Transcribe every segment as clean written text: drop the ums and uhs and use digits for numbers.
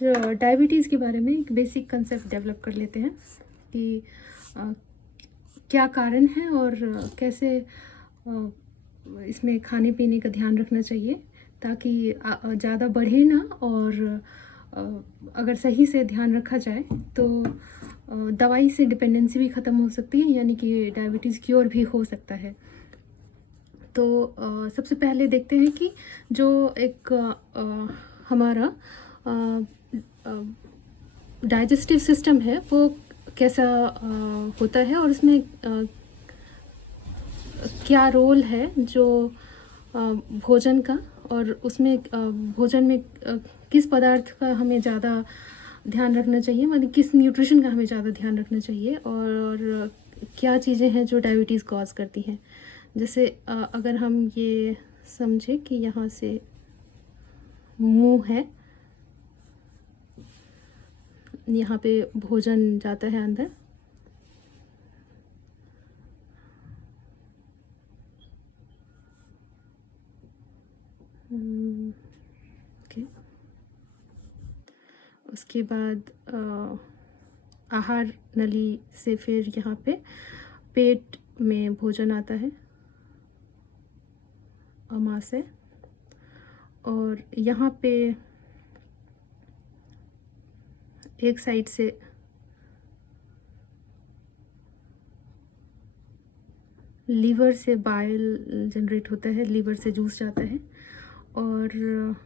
Diabetes के बारे में एक बेसिक कंसेप्ट डेवलप कर लेते हैं कि अ, क्या कारण है और कैसे इसमें खाने पीने का ध्यान रखना चाहिए ताकि ज़्यादा बढ़े ना। और अ, अगर सही से ध्यान रखा जाए तो दवाई से डिपेंडेंसी भी ख़त्म हो सकती है, यानी कि डायबिटीज़ क्योर भी हो सकता है। तो सबसे पहले देखते हैं कि जो एक हमारा डाइजेस्टिव सिस्टम है वो कैसा होता है और उसमें क्या रोल है जो भोजन का, और उसमें भोजन में किस पदार्थ का हमें ज़्यादा ध्यान रखना चाहिए, मतलब किस न्यूट्रिशन का हमें ज़्यादा ध्यान रखना चाहिए, और क्या चीज़ें हैं जो डायबिटीज़ कॉज करती हैं। जैसे अगर हम ये समझे कि यहाँ से मुंह है, यहाँ पे भोजन जाता है अंदर, ओके। उसके बाद आहार नली से फिर यहाँ पे पेट में भोजन आता है, अमाशय, और यहाँ पे एक साइड से लीवर से बाइल जनरेट होता है, लीवर से जूस जाता है, और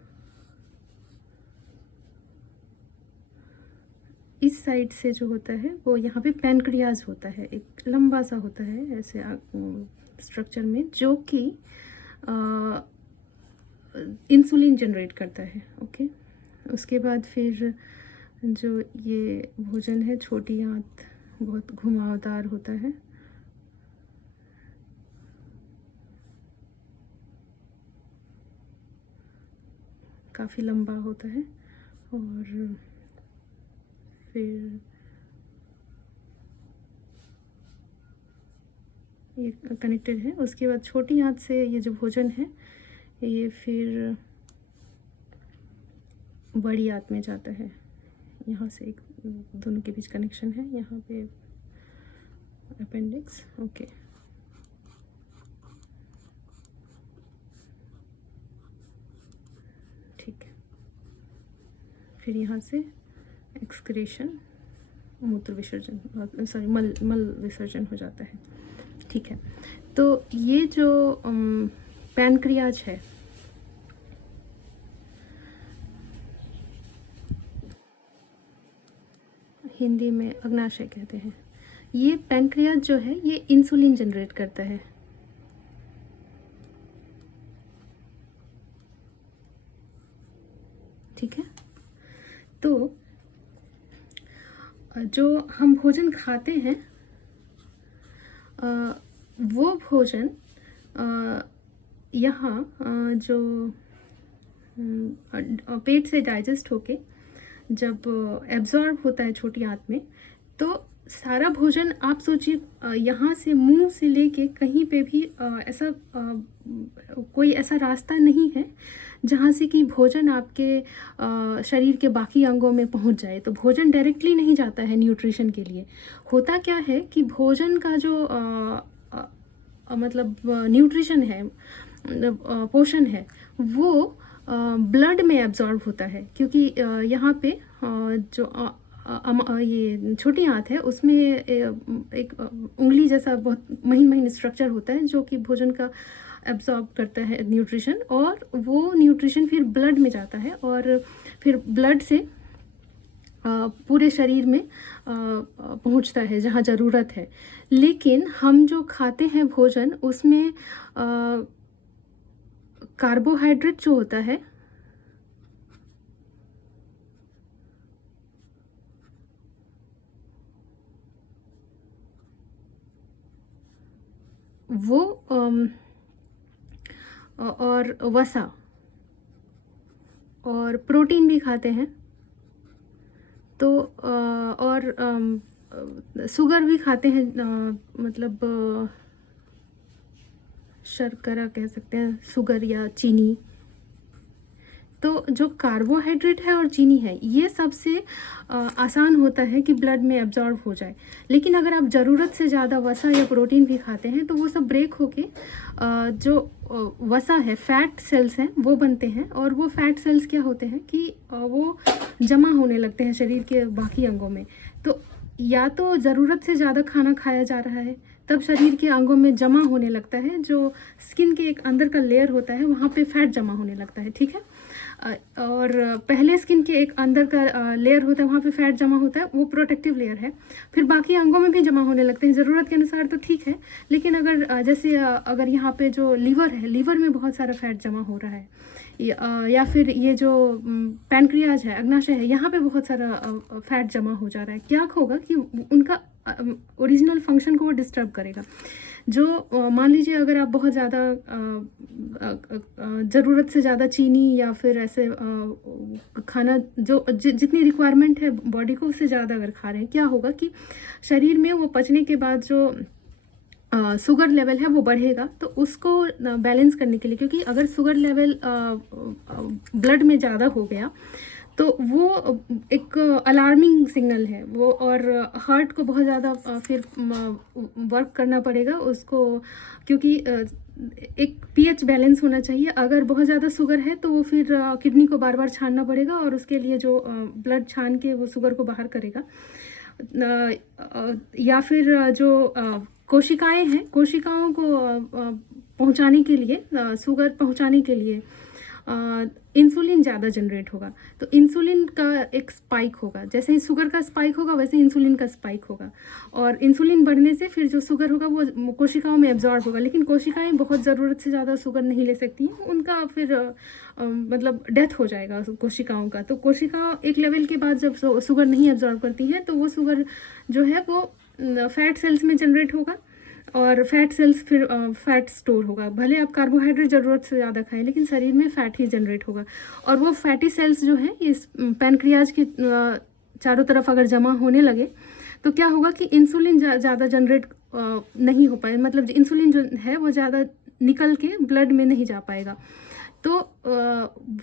इस साइड से जो होता है वो यहाँ पे पैनक्रियाज होता है, एक लंबा सा होता है ऐसे स्ट्रक्चर में, जो कि इंसुलिन जनरेट करता है। ओके। उसके बाद फिर जो ये भोजन है, छोटी आंत, बहुत घुमावदार होता है, काफ़ी लंबा होता है, और फिर ये कनेक्टेड है। उसके बाद छोटी आंत से ये जो भोजन है ये फिर बड़ी आंत में जाता है, यहाँ से एक दोनों के बीच कनेक्शन है, यहाँ पे अपेंडिक्स। ओके। ठीक है। फिर यहाँ से एक्सक्रेशन, मूत्र विसर्जन, सॉरी मल विसर्जन हो जाता है। ठीक है। तो ये जो पैनक्रियाज है, हिंदी में अग्नाशय कहते हैं, ये पैनक्रियाज जो है ये इंसुलिन जनरेट करता है। ठीक है। तो जो हम भोजन खाते हैं वो भोजन यहाँ जो पेट से डाइजेस्ट होके जब एब्जॉर्ब होता है छोटी आंत में, तो सारा भोजन आप सोचिए यहाँ से मुंह से लेके कहीं पे भी ऐसा कोई ऐसा रास्ता नहीं है जहाँ से कि भोजन आपके शरीर के बाकी अंगों में पहुँच जाए। तो भोजन डायरेक्टली नहीं जाता है न्यूट्रिशन के लिए। होता क्या है कि भोजन का जो मतलब न्यूट्रिशन है, पोषण है, वो ब्लड में एब्जॉर्ब होता है, क्योंकि यहाँ पे जो ये छोटी आंत है उसमें एक उंगली जैसा बहुत महीन महीन स्ट्रक्चर होता है जो कि भोजन का एब्जॉर्ब करता है न्यूट्रिशन, और वो न्यूट्रिशन फिर ब्लड में जाता है, और फिर ब्लड से पूरे शरीर में पहुंचता है जहाँ ज़रूरत है। लेकिन हम जो खाते हैं भोजन, उसमें कार्बोहाइड्रेट जो होता है वो और वसा और प्रोटीन भी खाते हैं, तो और शुगर भी खाते हैं, मतलब शर्करा कह सकते हैं, शुगर या चीनी। तो जो कार्बोहाइड्रेट है और चीनी है ये सबसे आसान होता है कि ब्लड में एब्जॉर्ब हो जाए। लेकिन अगर आप ज़रूरत से ज़्यादा वसा या प्रोटीन भी खाते हैं तो वो सब ब्रेक होके जो वसा है, फैट सेल्स हैं, वो बनते हैं। और वो फैट सेल्स क्या होते हैं कि वो जमा होने लगते हैं शरीर के बाकी अंगों में। तो या तो ज़रूरत से ज़्यादा खाना खाया जा रहा है तब शरीर के अंगों में जमा होने लगता है, जो स्किन के एक अंदर का लेयर होता है वहाँ पे फैट जमा होने लगता है, ठीक है। और पहले स्किन के एक अंदर का लेयर होता है वहाँ पे फैट जमा होता है, वो प्रोटेक्टिव लेयर है। फिर बाकी अंगों में भी जमा होने लगते हैं ज़रूरत के अनुसार, तो ठीक है। लेकिन अगर जैसे अगर यहाँ पे जो लीवर है, लीवर में बहुत सारा फैट जमा हो रहा है, या फिर ये जो पैनक्रियाज है, अग्नाशय है, यहाँ पे बहुत सारा फैट जमा हो जा रहा है, क्या होगा कि उनका ओरिजिनल फंक्शन को वो डिस्टर्ब करेगा। जो मान लीजिए अगर आप बहुत ज़्यादा ज़रूरत से ज़्यादा चीनी या फिर ऐसे खाना जो जितनी रिक्वायरमेंट है बॉडी को उससे ज़्यादा अगर खा रहे हैं, क्या होगा कि शरीर में वो पचने के बाद जो शुगर लेवल है वो बढ़ेगा। तो उसको बैलेंस करने के लिए, क्योंकि अगर शुगर लेवल ब्लड में ज़्यादा हो गया तो वो एक अलार्मिंग सिग्नल है वो, और हार्ट को बहुत ज़्यादा फिर वर्क करना पड़ेगा उसको, क्योंकि एक पीएच बैलेंस होना चाहिए। अगर बहुत ज़्यादा शुगर है तो वो फिर किडनी को बार बार छानना पड़ेगा और उसके लिए जो ब्लड छान के वो शुगर को बाहर करेगा। या फिर जो कोशिकाएं हैं, कोशिकाओं को पहुंचाने के लिए, शुगर पहुंचाने के लिए इंसुलिन ज़्यादा जनरेट होगा। तो इंसुलिन का एक स्पाइक होगा, जैसे ही शुगर का स्पाइक होगा वैसे इंसुलिन का स्पाइक होगा। और इंसुलिन बढ़ने से फिर जो शुगर होगा वो कोशिकाओं में एब्जॉर्ब होगा। लेकिन कोशिकाएं बहुत ज़रूरत से ज़्यादा शुगर नहीं ले सकती हैं, उनका फिर मतलब डेथ हो जाएगा कोशिकाओं का। तो कोशिका एक लेवल के बाद जब शुगर नहीं एब्जॉर्ब करती हैं तो वो शुगर जो है वो फैट सेल्स में जनरेट होगा, और फैट सेल्स फिर फैट स्टोर होगा। भले आप कार्बोहाइड्रेट ज़रूरत से ज़्यादा खाएं लेकिन शरीर में फैट ही जनरेट होगा। और वो फैटी सेल्स जो है इस पैनक्रियाज के चारों तरफ अगर जमा होने लगे तो क्या होगा कि इंसुलिन ज़्यादा जनरेट नहीं हो पाए, मतलब इंसुलिन जो है वो ज़्यादा निकल के ब्लड में नहीं जा पाएगा। तो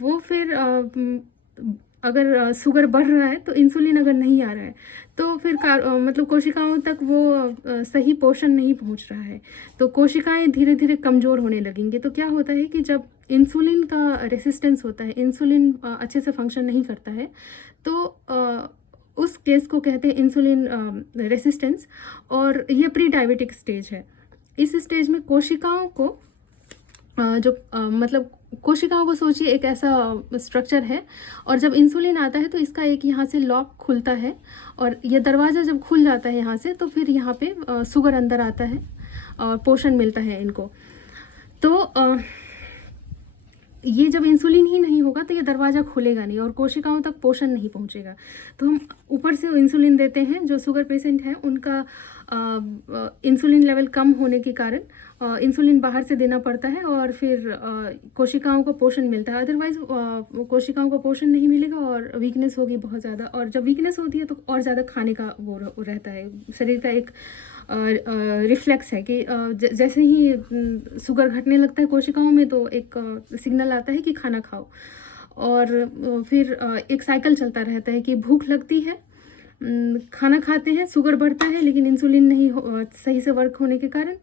वो फिर अगर शुगर बढ़ रहा है तो इंसुलिन अगर नहीं आ रहा है तो फिर मतलब कोशिकाओं तक वो सही पोषण नहीं पहुंच रहा है, तो कोशिकाएं धीरे धीरे कमज़ोर होने लगेंगी। तो क्या होता है कि जब इंसुलिन का रेसिस्टेंस होता है, इंसुलिन अच्छे से फंक्शन नहीं करता है, तो उस केस को कहते हैं इंसुलिन रेसिस्टेंस। और ये प्री डायबिटिक स्टेज है। इस स्टेज में कोशिकाओं को मतलब कोशिकाओं को सोचिए एक ऐसा स्ट्रक्चर है, और जब इंसुलिन आता है तो इसका एक यहाँ से लॉक खुलता है, और ये दरवाज़ा जब खुल जाता है यहाँ से तो फिर यहाँ पे शुगर अंदर आता है और पोषण मिलता है इनको। तो ये जब इंसुलिन ही नहीं होगा तो ये दरवाज़ा खुलेगा नहीं और कोशिकाओं तक पोषण नहीं पहुँचेगा। तो हम ऊपर से इंसुलिन देते हैं, जो शुगर पेशेंट हैं उनका इंसुलिन लेवल कम होने के कारण इंसुलिन बाहर से देना पड़ता है और फिर कोशिकाओं को पोषण मिलता है। अदरवाइज कोशिकाओं को पोषण नहीं मिलेगा और वीकनेस होगी बहुत ज़्यादा, और जब वीकनेस होती है तो और ज़्यादा खाने का वो रहता है। शरीर का एक रिफ्लेक्स है कि जैसे ही शुगर घटने लगता है कोशिकाओं में तो एक सिग्नल आता है कि खाना खाओ, और फिर एक साइकिल चलता रहता है कि भूख लगती है, खाना खाते हैं, शुगर बढ़ता है, लेकिन इंसुलिन नहीं सही से वर्क होने के कारण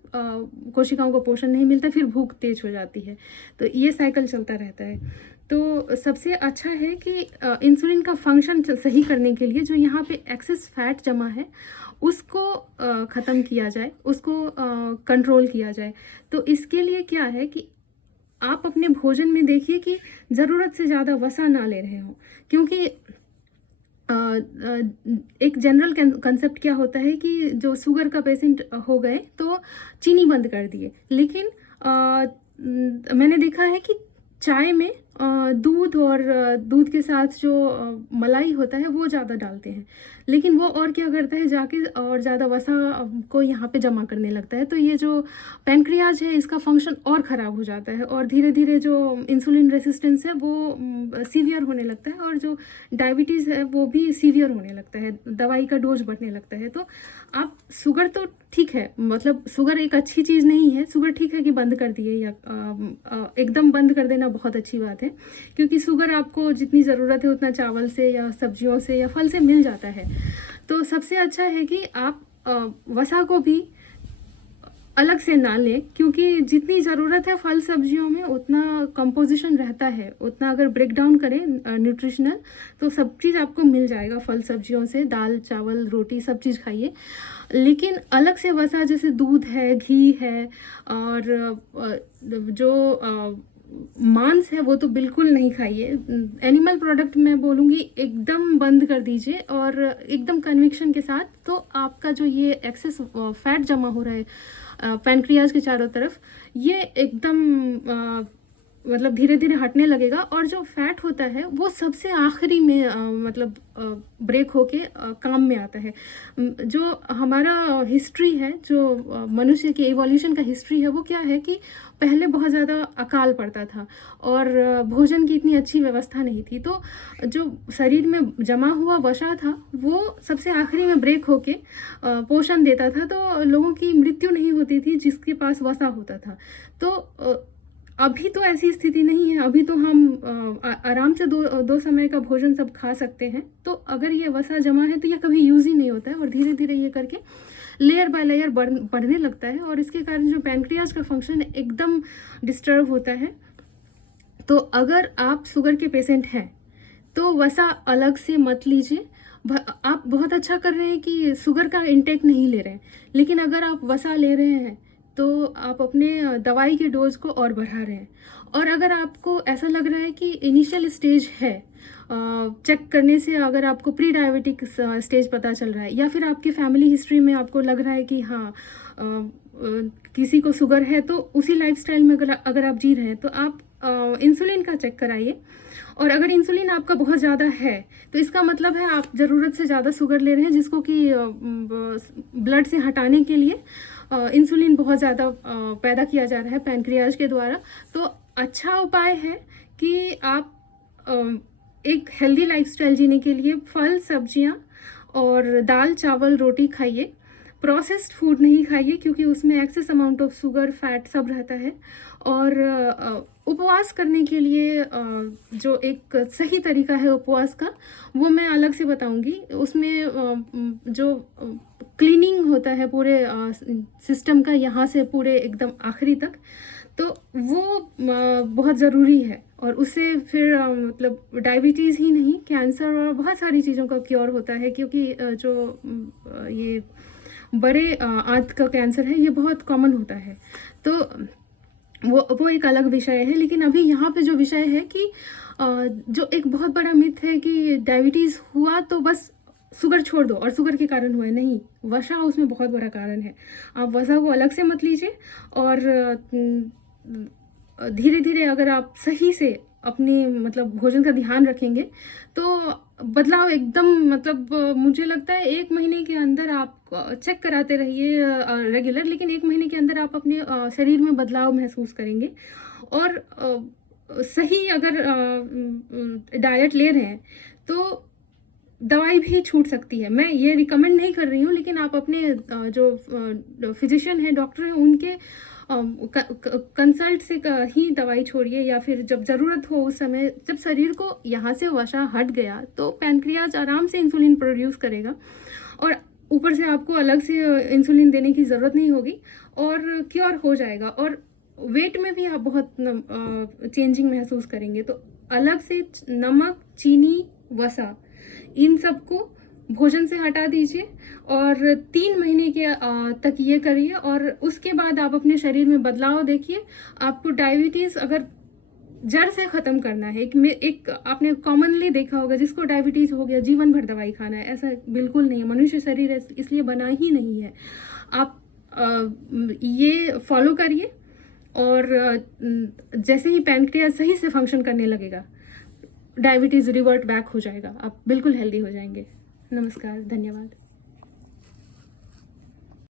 कोशिकाओं को पोषण नहीं मिलता, फिर भूख तेज हो जाती है। तो ये साइकिल चलता रहता है। तो सबसे अच्छा है कि इंसुलिन का फंक्शन सही करने के लिए जो यहाँ पे एक्सेस फैट जमा है उसको ख़त्म किया जाए, उसको कंट्रोल किया जाए। तो इसके लिए क्या है कि आप अपने भोजन में देखिए कि ज़रूरत से ज़्यादा वसा ना ले रहे हो, क्योंकि एक जनरल कंसेप्ट क्या होता है कि जो शुगर का पेशेंट हो गए तो चीनी बंद कर दिए, लेकिन मैंने देखा है कि चाय में दूध और दूध के साथ जो मलाई होता है वो ज़्यादा डालते हैं, लेकिन वो और क्या करता है जाके और ज़्यादा वसा को यहाँ पे जमा करने लगता है। तो ये जो पैनक्रियाज है इसका फंक्शन और ख़राब हो जाता है और धीरे धीरे जो इंसुलिन रेसिस्टेंस है वो सीवियर होने लगता है और जो डायबिटीज़ है वो भी सीवियर होने लगता है, दवाई का डोज बढ़ने लगता है। तो आप शुगर तो ठीक है, मतलब शुगर एक अच्छी चीज़ नहीं है, शुगर ठीक है कि बंद कर दिए या एकदम बंद कर देना बहुत अच्छी बात है, है, क्योंकि शुगर आपको जितनी ज़रूरत है उतना चावल से या सब्जियों से या फल से मिल जाता है। तो सबसे अच्छा है कि आप वसा को भी अलग से ना लें, क्योंकि जितनी ज़रूरत है फल सब्जियों में उतना कंपोजिशन रहता है, उतना अगर ब्रेक डाउन करें न्यूट्रिशनल तो सब चीज़ आपको मिल जाएगा फल सब्जियों से। दाल चावल रोटी सब चीज़ खाइए, लेकिन अलग से वसा जैसे दूध है, घी है और जो मांस है वो तो बिल्कुल नहीं खाइए। एनिमल प्रोडक्ट मैं बोलूँगी एकदम बंद कर दीजिए और एकदम कन्विक्शन के साथ। तो आपका जो ये एक्सेस फैट जमा हो रहा है पैनक्रियाज के चारों तरफ, ये एकदम मतलब धीरे धीरे हटने लगेगा और जो फैट होता है वो सबसे आखिरी में मतलब ब्रेक होके काम में आता है। जो हमारा हिस्ट्री है, जो मनुष्य के इवोल्यूशन का हिस्ट्री है, वो क्या है कि पहले बहुत ज़्यादा अकाल पड़ता था और भोजन की इतनी अच्छी व्यवस्था नहीं थी, तो जो शरीर में जमा हुआ वसा था वो सबसे आखिरी में ब्रेक होके पोषण देता था, तो लोगों की मृत्यु नहीं होती थी जिसके पास वसा होता था। तो अभी तो ऐसी स्थिति नहीं है, अभी तो हम आराम से दो समय का भोजन सब खा सकते हैं। तो अगर ये वसा जमा है तो ये कभी यूज़ ही नहीं होता है और धीरे धीरे ये करके लेयर बाय लेयर बढ़ने लगता है और इसके कारण जो पैनक्रियाज का फंक्शन एकदम डिस्टर्ब होता है। तो अगर आप शुगर के पेशेंट हैं तो वसा अलग से मत लीजिए। आप बहुत अच्छा कर रहे हैं कि शुगर का इंटेक नहीं ले रहे हैं, लेकिन अगर आप वसा ले रहे हैं तो आप अपने दवाई के डोज को और बढ़ा रहे हैं। और अगर आपको ऐसा लग रहा है कि इनिशियल स्टेज है, चेक करने से अगर आपको प्री डायबिटिक स्टेज पता चल रहा है या फिर आपकी फैमिली हिस्ट्री में आपको लग रहा है कि हाँ किसी को शुगर है, तो उसी लाइफस्टाइल में अगर आप जी रहे हैं तो आप इंसुलिन का चेक कराइए। और अगर इंसुलिन आपका बहुत ज़्यादा है तो इसका मतलब है आप ज़रूरत से ज़्यादा शुगर ले रहे हैं, जिसको कि ब्लड से हटाने के लिए इंसुलिन बहुत ज़्यादा पैदा किया जा रहा है पैनक्रियाज के द्वारा। तो अच्छा उपाय है कि आप एक हेल्दी लाइफस्टाइल जीने के लिए फल सब्जियां और दाल चावल रोटी खाइए। प्रोसेस्ड फूड नहीं खाइए क्योंकि उसमें excess amount of sugar fat सब रहता है। और उपवास करने के लिए जो एक सही तरीका है उपवास का वो मैं अलग से बताऊंगी। उसमें जो क्लीनिंग होता है पूरे सिस्टम का, यहाँ से पूरे एकदम आखिरी तक, तो वो बहुत ज़रूरी है। और उससे फिर मतलब डायबिटीज़ ही नहीं, कैंसर और बहुत सारी चीज़ों का क्योर होता है, क्योंकि जो ये बड़े आंत का कैंसर है ये बहुत कॉमन होता है। तो वो एक अलग विषय है। लेकिन अभी यहाँ पे जो विषय है कि जो एक बहुत बड़ा मिथ है कि डायबिटीज़ हुआ तो बस शुगर छोड़ दो और शुगर के कारण हुआ है, नहीं, वसा उसमें बहुत बड़ा कारण है। आप वसा को अलग से मत लीजिए और धीरे धीरे अगर आप सही से अपने मतलब भोजन का ध्यान रखेंगे तो बदलाव एकदम मतलब मुझे लगता है 1 महीने के अंदर आप चेक कराते रहिए रेगुलर, लेकिन 1 महीने के अंदर आप अपने शरीर में बदलाव महसूस करेंगे। और सही अगर डाइट ले रहे हैं तो दवाई भी छूट सकती है। मैं ये रिकमेंड नहीं कर रही हूँ, लेकिन आप अपने जो फिजिशियन हैं, डॉक्टर हैं, उनके कंसल्ट से ही दवाई छोड़िए, या फिर जब ज़रूरत हो उस समय, जब शरीर को यहाँ से वसा हट गया तो पैनक्रियाज आराम से इंसुलिन प्रोड्यूस करेगा और ऊपर से आपको अलग से इंसुलिन देने की ज़रूरत नहीं होगी और क्योर हो जाएगा। और वेट में भी आप बहुत चेंजिंग महसूस करेंगे। तो अलग से नमक, चीनी, वसा, इन सबको भोजन से हटा दीजिए और 3 महीने के तक ये करिए और उसके बाद आप अपने शरीर में बदलाव देखिए। आपको डायबिटीज़ अगर जड़ से ख़त्म करना है, एक आपने कॉमनली देखा होगा जिसको डायबिटीज़ हो गया जीवन भर दवाई खाना है, ऐसा बिल्कुल नहीं है। मनुष्य शरीर इसलिए बना ही नहीं है। आप ये फॉलो करिए और जैसे ही पैनक्रियाज सही से फंक्शन करने लगेगा, डायबिटीज़ रिवर्ट बैक हो जाएगा, आप बिल्कुल हेल्दी हो जाएंगे। नमस्कार, धन्यवाद।